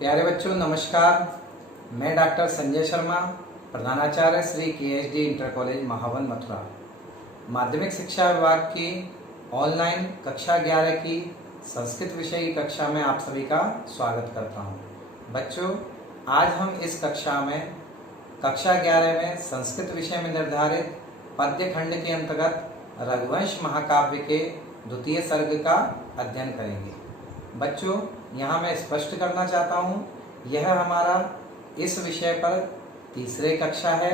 प्यारे बच्चों नमस्कार। मैं डॉक्टर संजय शर्मा, प्रधानाचार्य Shri KSD inter college Mahavan Mathura, माध्यमिक शिक्षा विभाग की ऑनलाइन कक्षा 11 की संस्कृत विषय की कक्षा में आप सभी का स्वागत करता हूं। बच्चों, आज हम इस कक्षा में कक्षा 11 में संस्कृत विषय में निर्धारित पद्य खंड के अंतर्गत रघुवंश महाकाव्य के द्वितीय सर्ग का अध्ययन करेंगे। बच्चों, यहाँ मैं स्पष्ट करना चाहता हूँ, यह हमारा इस विषय पर तीसरे कक्षा है।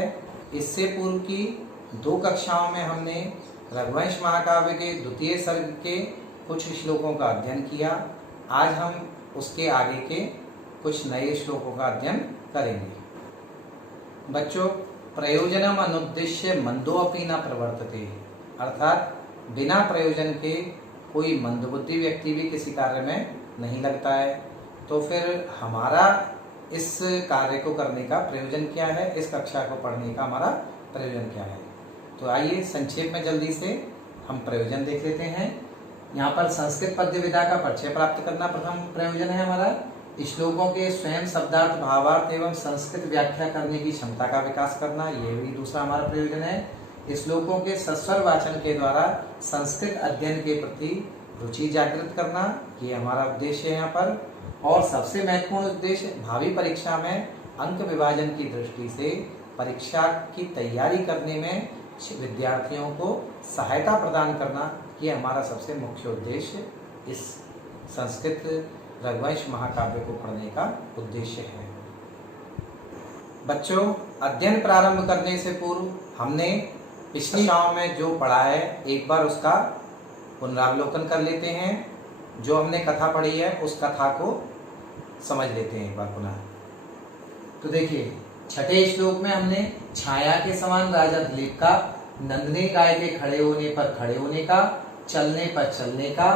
इससे पूर्व की 2 कक्षाओं में हमने रघुवंश महाकाव्य के द्वितीय सर्ग के कुछ श्लोकों का अध्ययन किया। आज हम उसके आगे के कुछ नए श्लोकों का अध्ययन करेंगे। बच्चों, प्रयोजनम अनुद्देश्य मंदोऽपि न प्रवर्तते, अर्थात बिना प्रयोजन के कोई मंदबुद्धि व्यक्ति भी किसी कार्य में नहीं लगता है। तो फिर हमारा इस कार्य को करने का प्रयोजन क्या है, इस कक्षा को पढ़ने का हमारा प्रयोजन क्या है। तो आइए संक्षेप में जल्दी से हम प्रयोजन देख लेते हैं। यहाँ पर संस्कृत पद्य विधा का परिचय प्राप्त करना प्रथम प्रयोजन है हमारा। श्लोकों के स्वयं शब्दार्थ, भावार्थ एवं संस्कृत व्याख्या करने की क्षमता का विकास करना, यह भी दूसरा हमारा प्रयोजन है। श्लोकों के सस्वर वाचन के द्वारा संस्कृत अध्ययन के प्रति रुचि जागृत करना, ये हमारा उद्देश्य है यहाँ पर। और सबसे महत्वपूर्ण उद्देश्य भावी परीक्षा में अंक विभाजन की दृष्टि से परीक्षा की तैयारी करने में विद्यार्थियों को सहायता प्रदान करना, ये हमारा सबसे मुख्य उद्देश्य इस संस्कृत रघुवंश महाकाव्य को पढ़ने का उद्देश्य है। बच्चों, अध्ययन प्रारंभ करने से पूर्व हमने पिछली कक्षाओं में जो पढ़ा है एक बार उसका पुनरावलोकन कर लेते हैं। जो हमने कथा पढ़ी है उस कथा को समझ लेते हैं एक बार पुनः। तो देखिए, छठे श्लोक में हमने छाया के समान राजा दिलीप का, नंदनी गाय के खड़े होने पर खड़े होने का, चलने पर चलने का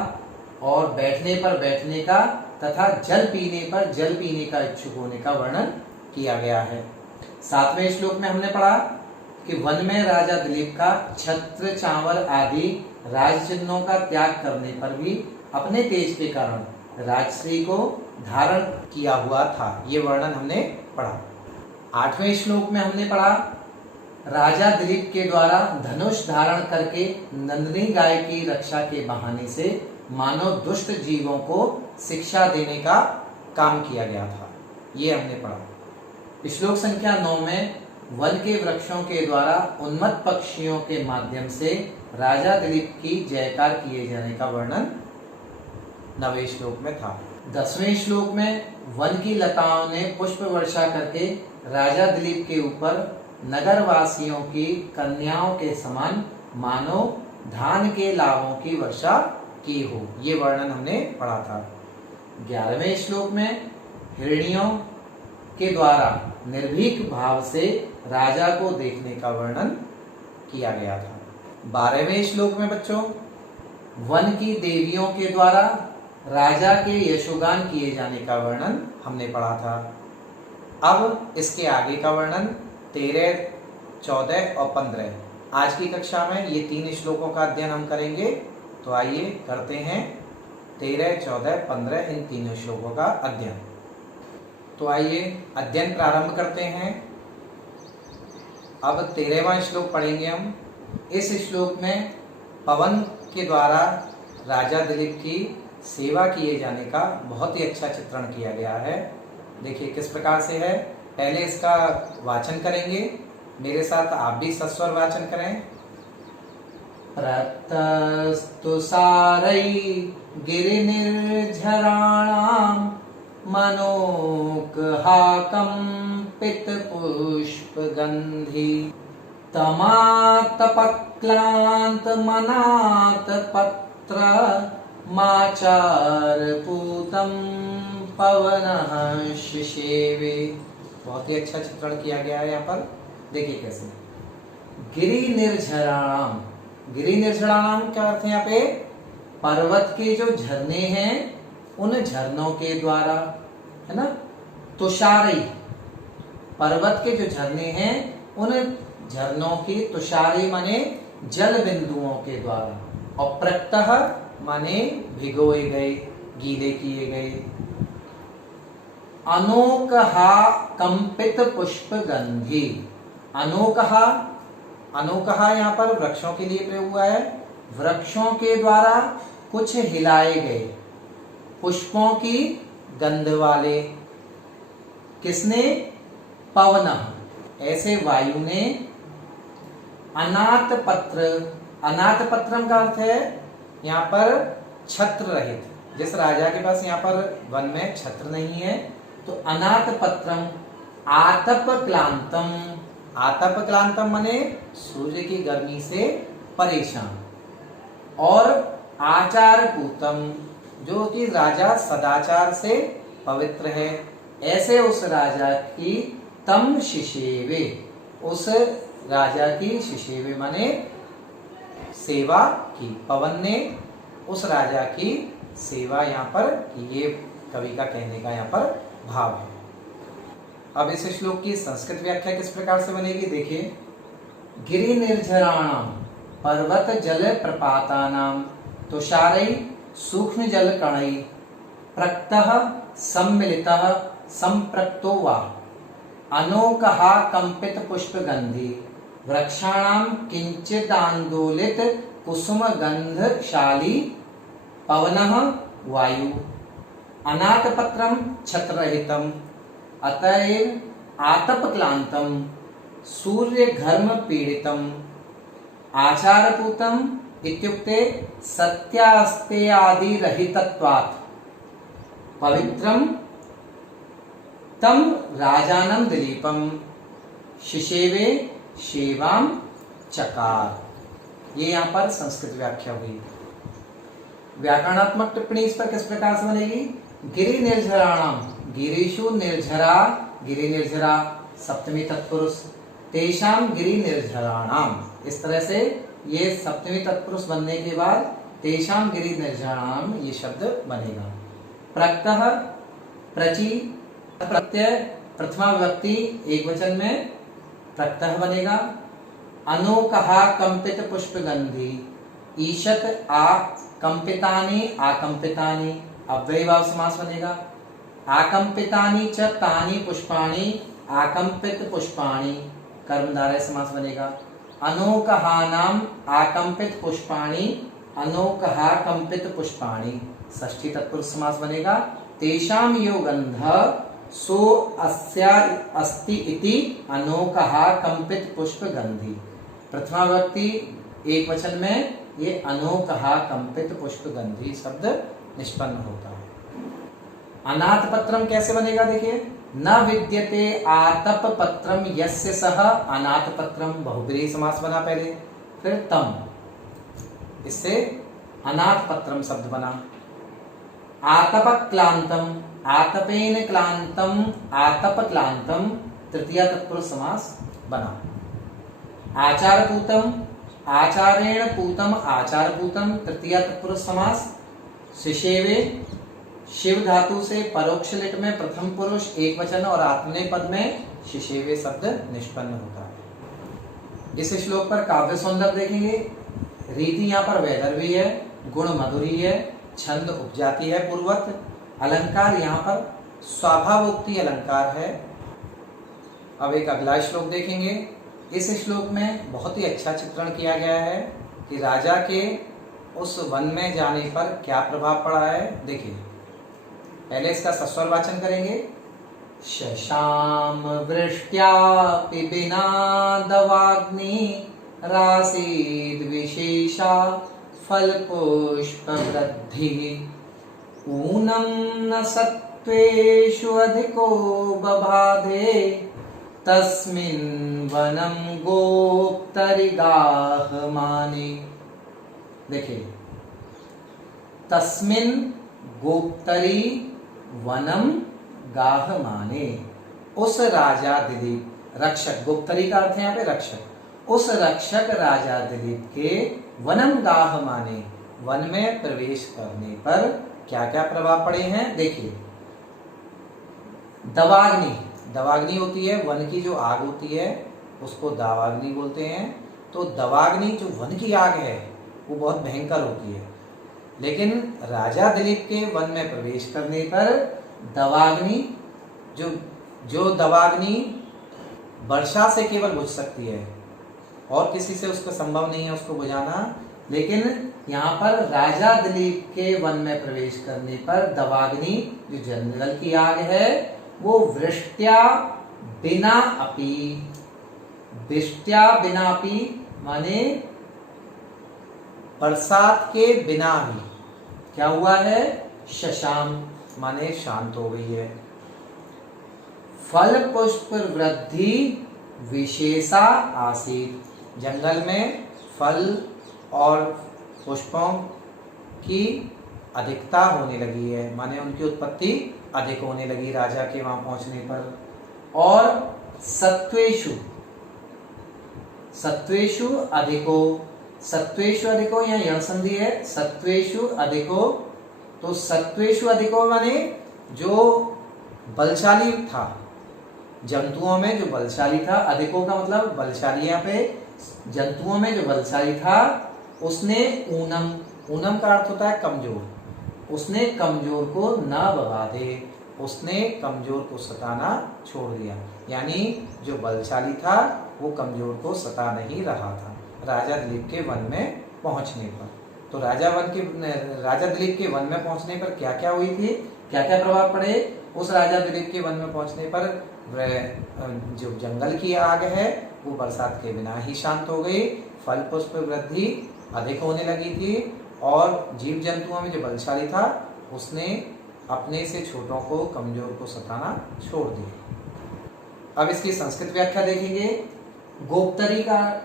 और बैठने पर बैठने का तथा जल पीने पर जल पीने का इच्छुक होने का वर्णन किया गया है। 7वें श्लोक में हमने पढ़ा कि वन में राजा दिलीप का छत्र, चांवर आदि राज चिन्हों का त्याग करने पर भी अपने तेज के कारण राजश्री को धारण किया हुआ था, ये वर्णन हमने पढ़ा। 8वें श्लोक में हमने पढ़ा राजा दिलीप के द्वारा धनुष धारण करके नंदनी गाय की रक्षा के बहाने से मानव दुष्ट जीवों को शिक्षा देने का काम किया गया था, ये हमने पढ़ा। श्लोक संख्या 9 में वन के वृक्षों के द्वारा उन्मत्त पक्षियों के माध्यम से राजा दिलीप की जयकार किए जाने का वर्णन 9वें श्लोक में था। 10वें श्लोक में वन की लताओं ने पुष्प वर्षा करके राजा दिलीप के ऊपर नगर वासियों की कन्याओं के समान मानो धान के लाभों की वर्षा की हो, ये वर्णन हमने पढ़ा था। 11वें श्लोक में हिरणियों के द्वारा निर्भीक भाव से राजा को देखने का वर्णन किया गया था। 12वें श्लोक में बच्चों वन की देवियों के द्वारा राजा के यशोगान किए जाने का वर्णन हमने पढ़ा था। अब इसके आगे का वर्णन 13, 14 और 15 आज की कक्षा में ये 3 श्लोकों का अध्ययन हम करेंगे। तो आइए करते हैं 13, 14, 15 इन 3 श्लोकों का अध्ययन। तो आइए अध्ययन प्रारंभ करते हैं। अब 13वां श्लोक पढ़ेंगे हम। इस श्लोक में पवन के द्वारा राजा दिलीप की सेवा किए जाने का बहुत ही अच्छा चित्रण किया गया है। देखिए किस प्रकार से है। पहले इसका वाचन करेंगे, मेरे साथ आप भी सस्वर वाचन करें। प्रतस्तु सारै गिरिनिर्झराणां मनोकहाकं पितपुष्पगन्धि तमातपक्लांत मनात पत्र माचारपूतं पवनः शिशेवे। बहुत ही अच्छा चित्रण किया गया है यहाँ पर। देखिए कैसे गिरि निर्झराणाम, गिरि निर्झराणाम क्या अर्थ है यहाँ पे? पर्वत के जो झरने हैं उन झरनों के द्वारा, है ना। तुषारी, पर्वत के जो झरने हैं उन झरनों की, तुषारी माने जल बिंदुओं के द्वारा, और प्रत्यह माने भिगोए गए, गीले किए गए। अनोकहा कंपित पुष्प गंधी। अनोकहा, अनोकहा यहाँ पर वृक्षों के लिए प्रयोग हुआ है। वृक्षों के द्वारा कुछ हिलाए गए पुष्पों की गंध वाले। किसने? पवन। ऐसे वायु ने अनाथ पत्र, अनाथ पत्रम का अर्थ है यहाँ पर छत्र रहित। जिस राजा के पास यहाँ पर वन में छत्र नहीं है तो अनाथ पत्रम आतप क्लांतम। आतप क्लांतम माने सूर्य की गर्मी से परेशान। और आचार पूतम, जो कि राजा सदाचार से पवित्र है, ऐसे उस राजा की तम शिशेवे, उस राजा की शिशेवे माने सेवा की। पवन ने उस राजा की सेवा यहाँ पर की। ये कवि का कहने का यहाँ पर भाव है। अब इस श्लोक की संस्कृत व्याख्या किस प्रकार से बनेगी देखिए। गिरि निर्झराणाम पर्वत जल प्रपातानाम तुषारै सूक्ष्म जल कणै प्रक्तः सम्मिलितः संप्रक्तो वा अनोकहा कंपित पुष्प गंधी वृक्षाणां किंचिद आंदोलित कुसुम गंधशाली पवनः वायु अनाथ पत्रम छत्ररहितम अतएव आतप क्लांतम सूर्य घर्म पीड़ितम आचारपूतम इत्युक्ते सत्यास्ते आदि रहितत्वात् पवित्रम तम राजानम दिलीपम शिशेवे शेवाम चकार। ये यहाँ पर संस्कृत व्याख्या हुई। व्याकरणात्मक टिप्पणी इस पर किस प्रकार से बनेगी। गिरि निर्झराणाम, गिरीषु निर्झरा, गिरि निर्झरा सप्तमी तत्पुरुष, तेषाम गिरि निर्झराणाम। इस तरह से ये सप्तमी तत्पुरुष बनने के बाद तेषाम गिरि निर्झराणाम ये शब्द बनेगा। प्रक्तः प्रचि प्रत्यय प्रथमा विभक्ति एक वचन में प्रक्तः बनेगा। अनोकहा कंपित पुष्प गंधी ईशत आ कंपितानि आकंपितानि अव्ययभाव समास बनेगा। आकंपितानि च तानि पुष्पाणि आकंपित पुष्पाणि कर्मधारय समास बनेगा। अनोकहानाम आकंपित पुष्पाणि अनोकहा कंपित पुष्पाणि षष्ठी तत्पुरुष समास बनेगा। तेषाम यो गंध सो अस्या अस्ति इति अनोकहा कंपित पुष्प गंधी। प्रथमा विभक्ति एक वचन में ये अनोकहा कंपित पुष्प गंधी शब्द निष्पन्न होता है। अनाथ पत्रम कैसे बनेगा देखिए। न विद्यते आतप पत्रम यस्य सह अनाथ पत्रम बहुब्रीहि समास बना पहले, फिर तम, इससे अनाथ पत्रम शब्द बना। आतप क्लांतम आतपेन क्लांतम आतप क्लांतम तृतीया तत्पुरुष समास बना। आचार पूतम आचारेण पूतम आचार पूतम तृतीया तत्पुरुष समास। शिशेवे शिव धातु से परोक्ष लिट में प्रथम पुरुष एक वचन और आत्मनेय पद में शिशेवे शब्द निष्पन्न होता है। इस श्लोक पर काव्य सौंदर्य देखेंगे। रीति यहाँ पर वैदर्भी है, गुण मधुरी है, छंद उपजाति है पूर्वत, अलंकार यहाँ पर स्वाभावोक्ति अलंकार है। अब एक अगला श्लोक देखेंगे। इस श्लोक में बहुत ही अच्छा चित्रण किया गया है कि राजा के उस वन में जाने पर क्या प्रभाव पड़ा है। देखिए पहले इसका सस्वर वाचन करेंगे। शशाम वृष्ट्या पिबिना दवाग्नि रासीद विशेषा फल पुष्प वृद्धि ऊनम न सत्वेषु अधिको बबाधे तस्मिन् वनम गोप्तरिगाह माने। देखिए तस्मिन् गोप्तरी वनम गाह माने, उस राजा दिलीप, रक्षक, गोप्तरी का अर्थ है यहाँ पे रक्षक, उस रक्षक राजा दिलीप के वनम गाह माने, वन में प्रवेश करने पर क्या क्या प्रभाव पड़े हैं देखिए। दवाग्नि, दवाग्नि होती है वन की जो आग होती है उसको दावाग्नि बोलते हैं। तो दवाग्नि जो वन की आग है वो बहुत भयंकर होती है, लेकिन राजा दिलीप के वन में प्रवेश करने पर दवाग्नि जो जो दवाग्नि वर्षा से केवल बुझ सकती है और किसी से उसको संभव नहीं है उसको बुझाना, लेकिन यहाँ पर राजा दिलीप के वन में प्रवेश करने पर दवाग्नि जो जंगल की आग है वो वृष्ट्या बिना अपी माने बरसात के बिना भी क्या हुआ है, शशांक माने शांत हो गई है। फल पुष्प वृद्धि विशेषा आसीत, जंगल में फल और पुष्पों की अधिकता होने लगी है, माने उनकी उत्पत्ति अधिक होने लगी राजा के वहां पहुंचने पर। और सत्वेषु अधिको यहाँ यण संधि है, सत्वेषु अधिको। तो सत्वेषु अधिको माने जो बलशाली था, जंतुओं में जो बलशाली था, अधिको का मतलब बलशाली, यहाँ पे जंतुओं में जो बलशाली था उसने ऊनम का अर्थ होता है कमजोर, उसने कमजोर को न बवादे, उसने कमजोर को सताना छोड़ दिया। यानी जो बलशाली था वो कमजोर को सता नहीं रहा था राजा दिलीप के वन में पहुंचने पर। तो राजा दिलीप के वन में पहुंचने पर क्या क्या हुई थी, क्या क्या प्रभाव पड़े उस राजा दिलीप के वन में पहुंचने पर। जो जंगल की आग है वो बरसात के बिना ही शांत हो गई, फल पुष्प वृद्धि अधिक होने लगी थी और जीव जंतुओं में जो बलशाली था उसने अपने से छोटों को कमजोर को सताना छोड़ दिया। अब इसकी संस्कृत व्याख्या देखेंगे। गोप्तरी का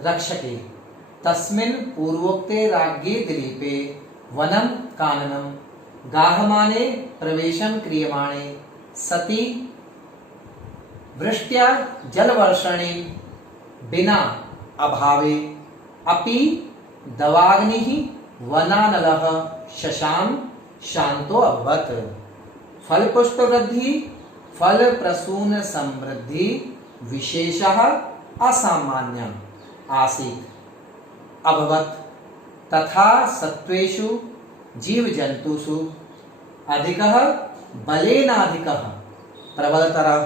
रक्षके तस्मिन् पूर्वोक्ते राज्ञे दिलीपे वनम काननम गाहमाने प्रवेशम क्रियमाणे सति वृष्ट्या जलवर्षणे बिना अभावे अपि दवाग्निः वनानलः शशांक शांतो अभवत्। फल पुष्प वृद्धि फल प्रसून समृद्धि विशेषः असामान्यम् आसीत् अभवत् तथा सत्वेषु जीव जंतुषु अधिकः बलेनाधिकः प्रबलतरः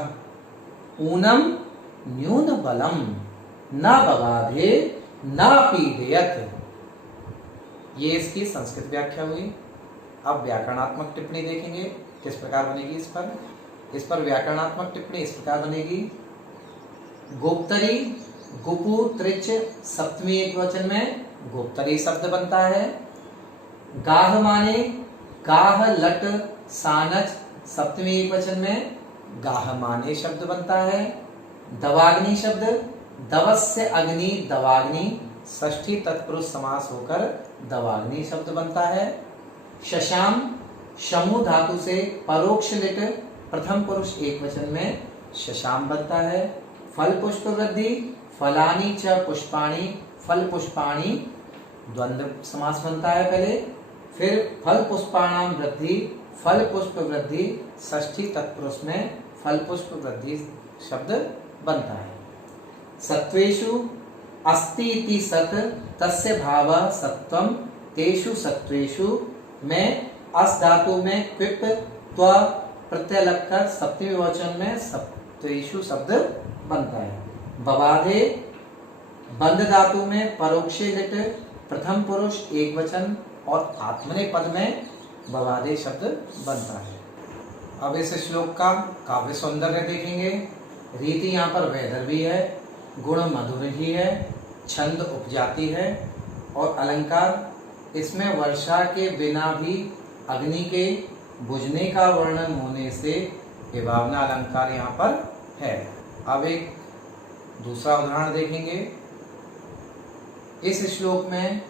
ऊनम न्यून बलम न बबाधे न पीडयत्। ये इसकी संस्कृत व्याख्या हुई। अब व्याकरणात्मक टिप्पणी देखेंगे किस प्रकार बनेगी। इस पर व्याकरणात्मक टिप्पणी इस प्रकार बनेगी। गोप्तरी गुपु त्रिच सप्तमी एकवचन में गोप्तरी शब्द बनता है। गाह माने गाह लट सानच सप्तमी एकवचन में गाह माने शब्द बनता है। दवाग्नि शब्द दवस्य अग्नि दवाग्नि षष्ठी तत्पुरुष समास होकर दवाग्नि शब्द बनता है। शशांक शमु धातु से परोक्ष लिट प्रथम पुरुष एकवचन में शशांक बनता है। फल पुष्प वृद्धि फलानी च पुष्पाणि फल पुष्पाणि द्वंद्व समास बनता है पहले, फिर फल पुष्पाणाम वृद्धि फल पुष्प वृद्धि षष्ठी तत्पुरुष में फल पुष्प वृद्धि शब्द बनता है। सत्वेषु अस्ति इति सत तस्य भावः सत्वम तेषु सत्वेषु में अस धातु में क्विप त्व प्रत्यय लगकर सप्तमी वचन में सत्वेषु शब्द बनता है। बबाधे बंध धातु में परोक्षे लिट प्रथम पुरुष एक वचन और आत्मनेपद में बबाधे शब्द बनता है। अब इस श्लोक का काव्य सौंदर्य देखेंगे। रीति यहाँ पर वैदर्भी है, गुण मधुर ही है, छंद उपजाति है और अलंकार इसमें वर्षा के बिना भी अग्नि के बुझने का वर्णन होने से विभावना अलंकार यहाँ पर है। अब एक दूसरा उदाहरण देखेंगे। इस श्लोक में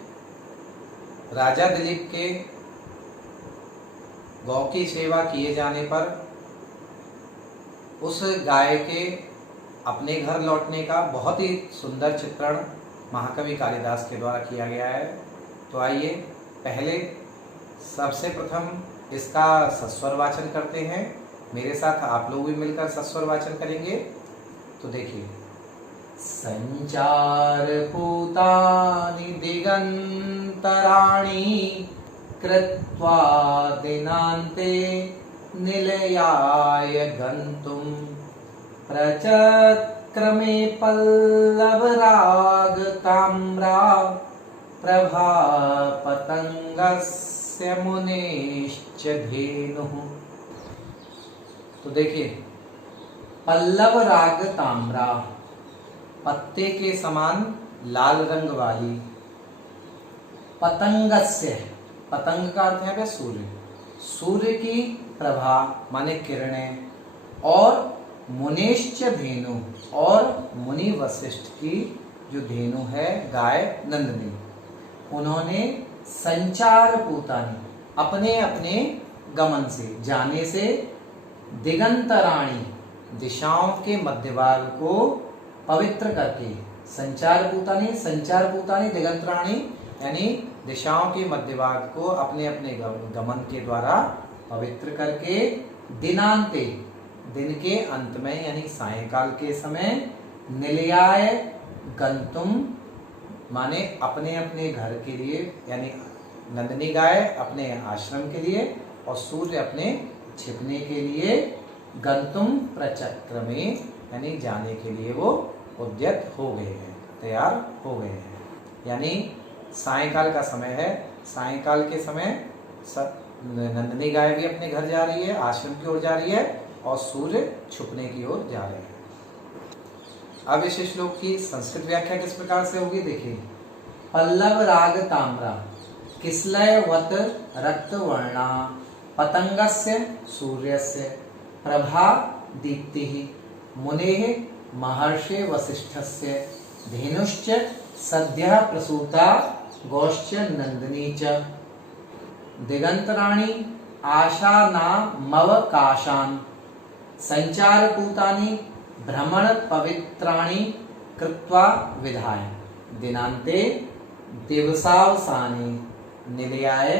राजा दिलीप के गौ की सेवा किए जाने पर उस गाय के अपने घर लौटने का बहुत ही सुंदर चित्रण महाकवि कालिदास के द्वारा किया गया है। तो आइए पहले सबसे प्रथम इसका सस्वर वाचन करते हैं। मेरे साथ आप लोग भी मिलकर सस्वर वाचन करेंगे। तो देखिए, संचार पूतानि दिगंतराणि कृत्वा दिनांते निलयाय गन्तुं प्रचक्रमे पल्लवरागताम्रा प्रभा पतंगस्य मुनेश्च धेनुः। तो देखिए, पल्लव राग ताम्रा, पत्ते के समान लाल रंग वाली, पतंगस्य, पतंग का अर्थ है सूर्य, सूर्य की प्रभा माने किरणें, और मुनेश्च धेनु, और मुनि वशिष्ठ की जो धेनु है गाय नंदिनी, उन्होंने संचार पूतानी, अपने अपने गमन से, जाने से, दिगंतराणी, दिशाओं के मध्यभाग को पवित्र करके, संचार पूतानी दिगंतराणी यानी दिशाओं के मध्यभाग को अपने अपने गमन के द्वारा पवित्र करके, दिनांते, दिन के अंत में यानी सायंकाल के समय, निलयाय गंतुम माने अपने अपने घर के लिए, यानी नंदिनी गाय अपने आश्रम के लिए और सूर्य अपने छिपने के लिए, गंतुम प्रचक्रमे यानी जाने के लिए वो उद्यत हो गए हैं, तैयार हो गए हैं। यानी सायंकाल का समय है, सायंकाल के समय नंदिनी गाय भी अपने घर जा रही है, आश्रम की ओर जा रही है, और सूर्य छुपने की ओर जा रहे हैं। अब इस श्लोक की संस्कृत व्याख्या किस प्रकार से होगी, देखिए। पल्लव राग ताम्रा किसलयवत रक्तवर्णा पतंगस्य सूर्यस्य प्रभा दीप्तिः मुनेः महर्षे वसिष्ठस्य धेनुश्च सद्यः प्रसूता गौश्च नंदिनी च दिगंतराणि आशानामवकाशान् संचारपूतानि भ्रमण पवित्राणि कृत्वा विधाय दिनांते दिवसावसाने निलयाय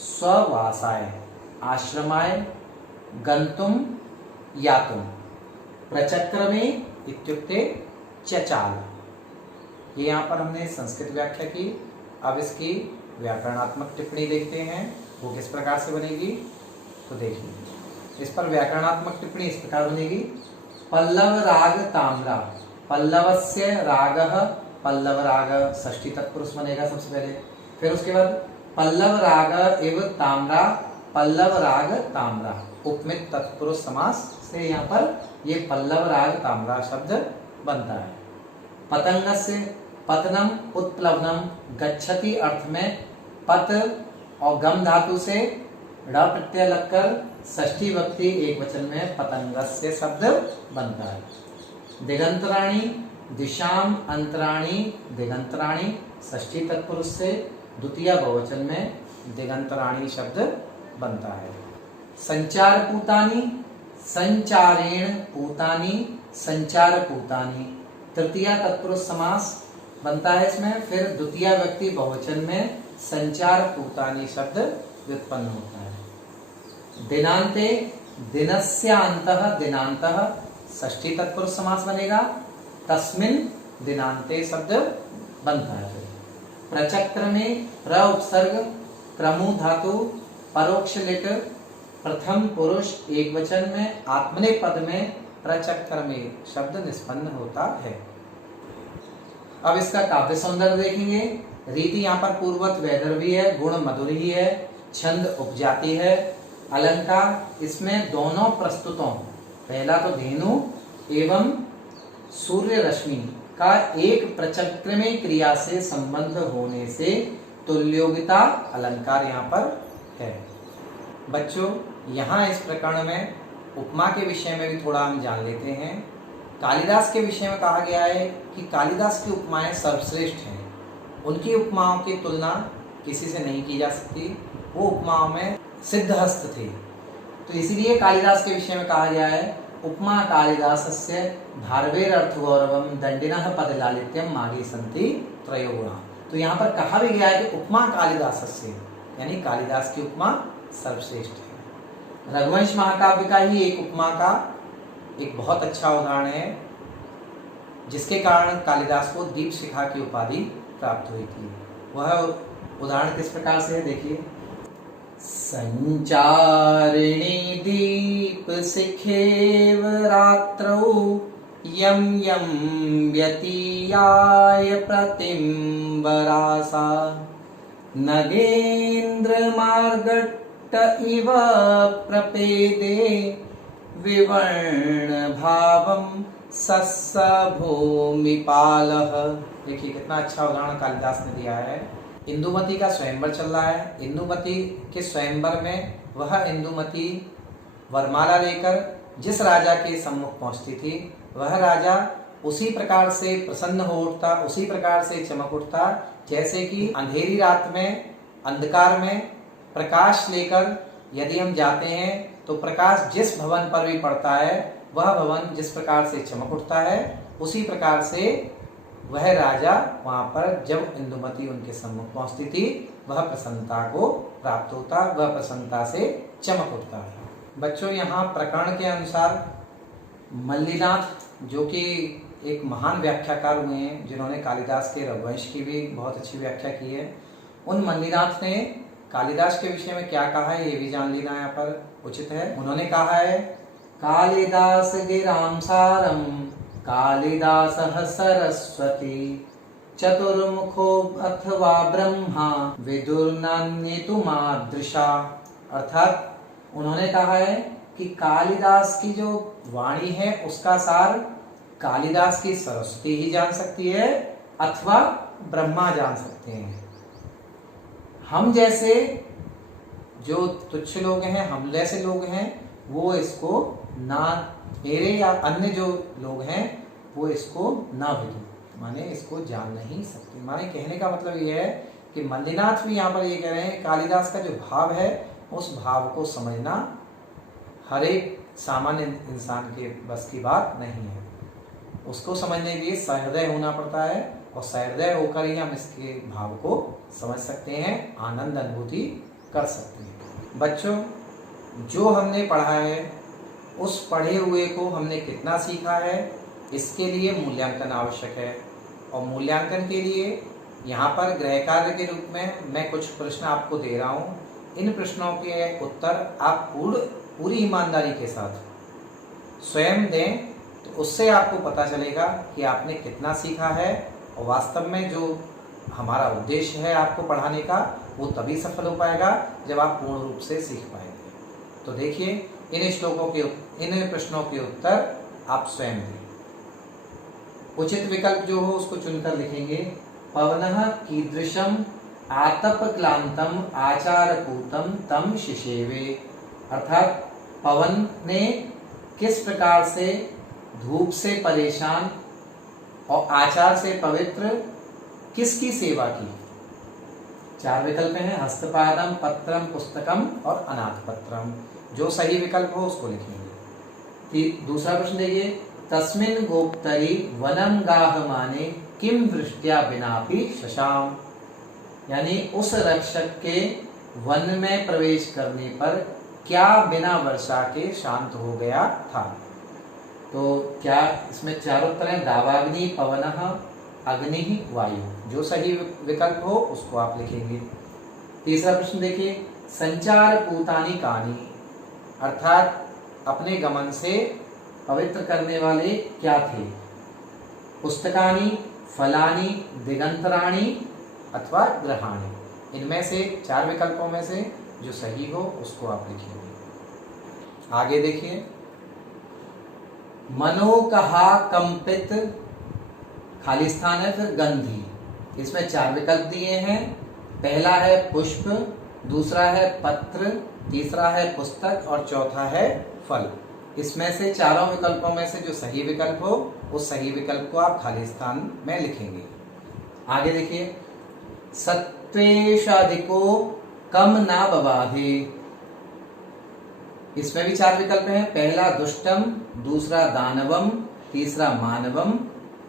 स्ववासाय आश्रमाय गंतुम यातुम प्रचक्रमे इत्युक्ते चचाल। ये यहाँ पर हमने संस्कृत व्याख्या की। अब इसकी व्याकरणात्मक टिप्पणी देखते हैं, वो किस प्रकार से बनेगी। तो देखिए, इस पर व्याकरणात्मक टिप्पणी इस प्रकार बनेगी। पल्लव राग ताम्रा, पल्लवस्य रागः, पल्लव राग षष्ठी तत्पुरुष बनेगा सबसे पहले। फिर उसके बाद पल्लव राग एव ताम्रा, पल्लव राग ताम्रा, उपमित तत्पुरुष समास से यहाँ पर ये पल्लव राग ताम्रा शब्द बनता है। पतंगस्य, पतनम उत्प्लवनम गच्छति अर्थ में पत और गम धातु से ड़ प्रत्यय लगकर षष्ठी विभक्ति एक वचन में पतंगस्य शब्द बनता है। दिगंतराणी, दिशाम अंतराणी, दिगंतराणी षष्ठी तत्पुरुष से द्वितीय बहुवचन में दिगंतराणी शब्द बनता है। संचार पूतानी, संचारेण पूतानी, संचार पूतानी तृतीय तत्पुरुष समास बनता है इसमें। फिर द्वितीय व्यक्ति बहुवचन में संचार पूतानी शब्द व्युत्पन्न होता है। दिनांते, दिनस्यान्तः, दिनांतः षष्ठी तत्पुरुष समास बनेगा। तस्मिन् दिनांते शब्द बनता है। प्रचक्र में प्र उपसर्ग, क्रमु धातु, परोक्ष लिट, प्रथम पुरुष एक वचन में आत्मनेपद में प्रचक्र में शब्द निष्पन्न होता है। अब इसका काव्य सौंदर्य देखेंगे। रीति यहाँ पर पूर्वत वैदर्भी है, गुण मधुरी है, छंद उपजाति है, अलंकार इसमें दोनों प्रस्तुतों, पहला तो धेनु एवं सूर्य रश्मि का एक प्रचक्रमी क्रिया से संबंध होने से तुल्योगिता अलंकार यहाँ पर है। बच्चों, यहाँ इस प्रकरण में उपमा के विषय में भी थोड़ा हम जान लेते हैं। कालिदास के विषय में कहा गया है कि कालिदास की उपमाएं सर्वश्रेष्ठ हैं, उनकी उपमाओं की तुलना किसी से नहीं की जा सकती, वो उपमाओं में सिद्धहस्त थे। तो इसीलिए कालिदास के विषय में कहा गया है उपमा कालिदासस्य धार्वेर अर्थ गौरवम दंडिनः पद लालित्यम मागी संति त्रयो गुणा। तो यहाँ पर कहा भी गया है कि उपमा कालिदासस्य यानी कालिदास की उपमा सर्वश्रेष्ठ है। रघुवंश महाकाव्य का ही एक उपमा का एक बहुत अच्छा उदाहरण है, जिसके कारण कालिदास को दीप शिखा की उपाधि प्राप्त हुई थी। वह उदाहरण किस प्रकार से है, देखिए। संचारिणी दीपशिखेव रात्रौ यं यं व्यतीयाय प्रतिम्बरासा नगेन्द्रमार्गट्ट इव प्रपेदे विवर्णभावं सस्सभूमिपालः। देखिए कितना अच्छा उदाहरण कालिदास ने दिया है। इंदुमती का स्वयंवर चल रहा है। इंदुमती के स्वयंवर में वह इंदुमती वरमाला लेकर जिस राजा के सम्मुख पहुंचती थी, वह राजा उसी प्रकार से प्रसन्न हो उठता, उसी प्रकार से चमक उठता जैसे कि अंधेरी रात में, अंधकार में प्रकाश लेकर यदि हम जाते हैं तो प्रकाश जिस भवन पर भी पड़ता है वह भवन जिस प्रकार से चमक उठता है, उसी प्रकार से वह राजा वहां पर जब इंदुमती उनके सम्मुख पहुंचती थी वह प्रसन्नता को प्राप्त होता, वह प्रसन्नता से चमक उठता है। बच्चों यहाँ प्रकरण के अनुसार मल्लीनाथ जो कि एक महान व्याख्याकार हुए हैं, जिन्होंने कालिदास के रघुवंश की भी बहुत अच्छी व्याख्या की है, उन मल्लीनाथ ने कालिदास के विषय में क्या कहा है ये भी जान लेना यहाँ पर उचित है। उन्होंने कहा है कालिदास गिराम सारम कालिदासः सरस्वती चतुर्मुखो अथवा ब्रह्मा विदुर्नान्येतुमादृशा। अर्थात उन्होंने कहा है कि कालिदास की जो वाणी है उसका सार कालिदास की सरस्वती ही जान सकती है अथवा ब्रह्मा जान सकते हैं। हम जैसे जो तुच्छ लोग हैं, हम जैसे लोग हैं, वो इसको ना, मेरे या अन्य जो लोग हैं वो इसको ना विदु, माने इसको जान नहीं सकते। माने कहने का मतलब ये है कि मल्लीनाथ भी यहाँ पर ये कह रहे हैं कालिदास का जो भाव है उस भाव को समझना हर एक सामान्य इंसान के बस की बात नहीं है। उसको समझने के लिए सहृदय होना पड़ता है और सहृदय होकर ही हम इसके भाव को समझ सकते हैं, आनंद अनुभूति कर सकते हैं। बच्चों जो हमने पढ़ा है उस पढ़े हुए को हमने कितना सीखा है, इसके लिए मूल्यांकन आवश्यक है। और मूल्यांकन के लिए यहाँ पर गृह कार्य के रूप में मैं कुछ प्रश्न आपको दे रहा हूँ। इन प्रश्नों के उत्तर आप पूरी ईमानदारी के साथ स्वयं दें, तो उससे आपको पता चलेगा कि आपने कितना सीखा है और वास्तव में जो हमारा उद्देश्य है आपको पढ़ाने का वो तभी सफल हो पाएगा जब आप पूर्ण रूप से सीख पाएंगे। तो देखिए इन श्लोकों के, इन प्रश्नों के उत्तर आप स्वयं दें। उचित विकल्प जो हो उसको चुनकर लिखेंगे। पवनः कीदृशम आतप क्लांतम आचारपूतम तम शिशेवे। अर्थात पवन ने किस प्रकार से धूप से परेशान और आचार से पवित्र किसकी सेवा की। 4 विकल्प हैं, हस्तपादम, पत्रम, पुस्तकम और अनाथ पत्रम। जो सही विकल्प हो उसको लिखेंगे। दूसरा प्रश्न देखिए, तस्मिन् गोप्तरी वनम गाहमाने किम वृष्ट्या बिनापि शशाम। यानी उस रक्षक के वन में प्रवेश करने पर क्या बिना वर्षा के शांत हो गया था। तो क्या इसमें 4 उत्तर हैं, दावाग्नि, पवनः, अग्नि, वायु। जो सही विकल्प हो उसको आप लिखेंगे। तीसरा प्रश्न देखिए, संचार पूतानि कानि। अर्थात अपने गमन से पवित्र करने वाले क्या थे। पुस्तकानि, फलानि, दिगंतराणि अथवा ग्रहाणि। इनमें से 4 विकल्पों में से जो सही हो उसको आप लिखेंगे। आगे देखिए, मनोकहा कंपित, खाली स्थान है, फिर गंधी। इसमें 4 विकल्प दिए हैं। पहला है पुष्प, दूसरा है पत्र, तीसरा है पुस्तक और चौथा है फल। इसमें से चारों विकल्पों में से जो सही विकल्प हो उस सही विकल्प को आप खाली स्थान में लिखेंगे। आगे देखिए, सत्वेशाधिको कम ना बबाधे। इसमें भी 4 विकल्प हैं। पहला दुष्टम, दूसरा दानवम, तीसरा मानवम,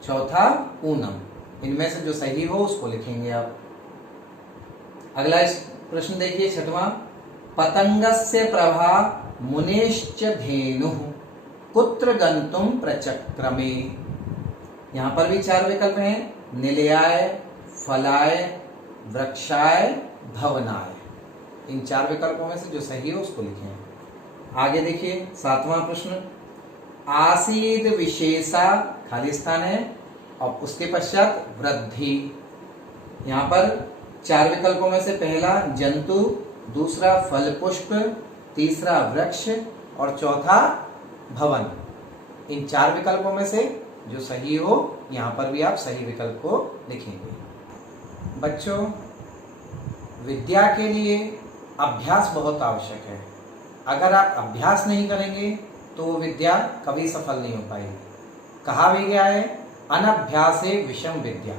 चौथा ऊनम। इनमें से जो सही हो उसको लिखेंगे आप। अगला इस प्रश्न देखिए, 6वां, पतंगस्य प्रभा मुनेश्च धेनुः कुत्र गंतुम प्रचक्रमे। यहाँ पर भी 4 विकल्प हैं, निलयाय, फलाय, वृक्षाय, भवनाय। इन 4 विकल्पों में से जो सही हो उसको लिखें। आगे देखिए 7वां प्रश्न, आसीद विशेषा खाली स्थान है और उसके पश्चात वृद्धि। यहाँ पर 4 विकल्पों में से पहला जंतु, दूसरा फल पुष्प, तीसरा वृक्ष और चौथा भवन। इन 4 विकल्पों में से जो सही हो यहाँ पर भी आप सही विकल्प को लिखेंगे। बच्चों, विद्या के लिए अभ्यास बहुत आवश्यक है। अगर आप अभ्यास नहीं करेंगे तो वो विद्या कभी सफल नहीं हो पाएगी। कहा भी गया है, अनभ्यासे विषम विद्या।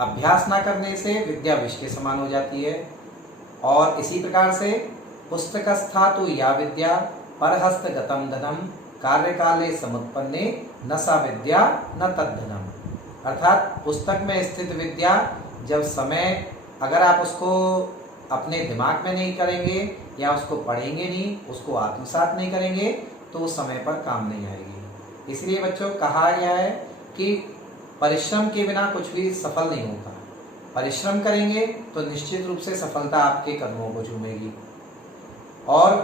अभ्यास ना करने से विद्या विष के समान हो जाती है। और इसी प्रकार से पुस्तकस्था तु या विद्या परहस्तगतम धनम कार्यकाले समुत्पन्ने न सा विद्या न तद्धनम। अर्थात पुस्तक में स्थित विद्या जब समय, अगर आप उसको अपने दिमाग में नहीं करेंगे या उसको पढ़ेंगे नहीं, उसको आत्मसात नहीं करेंगे तो उस समय पर काम नहीं आएगी। इसलिए बच्चों कहा गया है कि परिश्रम के बिना कुछ भी सफल नहीं होता। परिश्रम करेंगे तो निश्चित रूप से सफलता आपके कदमों को चूमेगी। और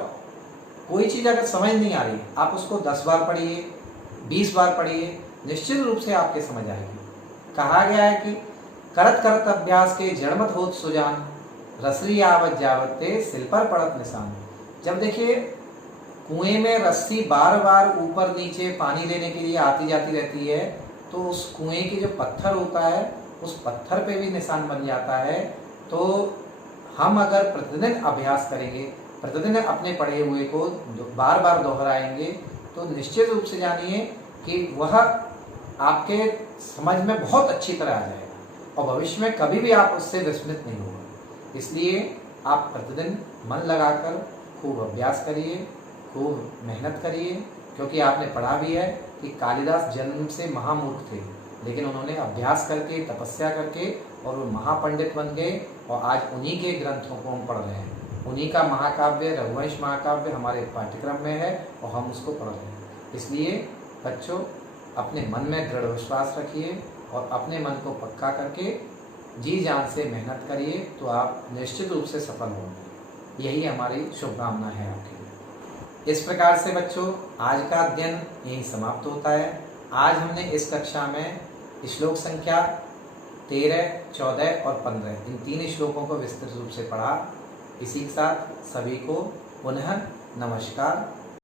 कोई चीज़ अगर समझ नहीं आ रही, आप उसको 10 बार पढ़िए, 20 बार पढ़िए, निश्चित रूप से आपके समझ आएगी। कहा गया है कि करत करत अभ्यास के जड़मत होत सुजान, रसरी आवत जावते सिल पर पड़त निशान। जब देखिए कुएं में रस्सी बार बार ऊपर नीचे पानी लेने के लिए आती जाती रहती है, तो उस कुएं के जो पत्थर होता है उस पत्थर पे भी निशान बन जाता है। तो हम अगर प्रतिदिन अभ्यास करेंगे, प्रतिदिन अपने पढ़े हुए को बार बार दोहराएंगे, तो निश्चित रूप से जानिए कि वह आपके समझ में बहुत अच्छी तरह आ जाएगा और भविष्य में कभी भी आप उससे विस्मृत नहीं होंगे। इसलिए आप प्रतिदिन मन लगाकर खूब अभ्यास करिए, खूब मेहनत करिए, क्योंकि आपने पढ़ा भी है कि कालिदास जन्म से महामूर्ख थे, लेकिन उन्होंने अभ्यास करके, तपस्या करके और वो महापंडित बन गए और आज उन्हीं के ग्रंथों को हम पढ़ रहे हैं। उन्हीं का महाकाव्य रघुवंश महाकाव्य हमारे पाठ्यक्रम में है और हम उसको पढ़ रहे हैं। इसलिए बच्चों अपने मन में दृढ़ विश्वास रखिए और अपने मन को पक्का करके जी जान से मेहनत करिए, तो आप निश्चित रूप से सफल होंगे। यही हमारी शुभकामना है आपके लिए। इस प्रकार से बच्चों आज का अध्ययन यहीं समाप्त होता है। आज हमने इस कक्षा में श्लोक संख्या 13, 14 और 15 इन 3 श्लोकों को विस्तृत रूप से पढ़ा। इसी के साथ सभी को पुनः नमस्कार।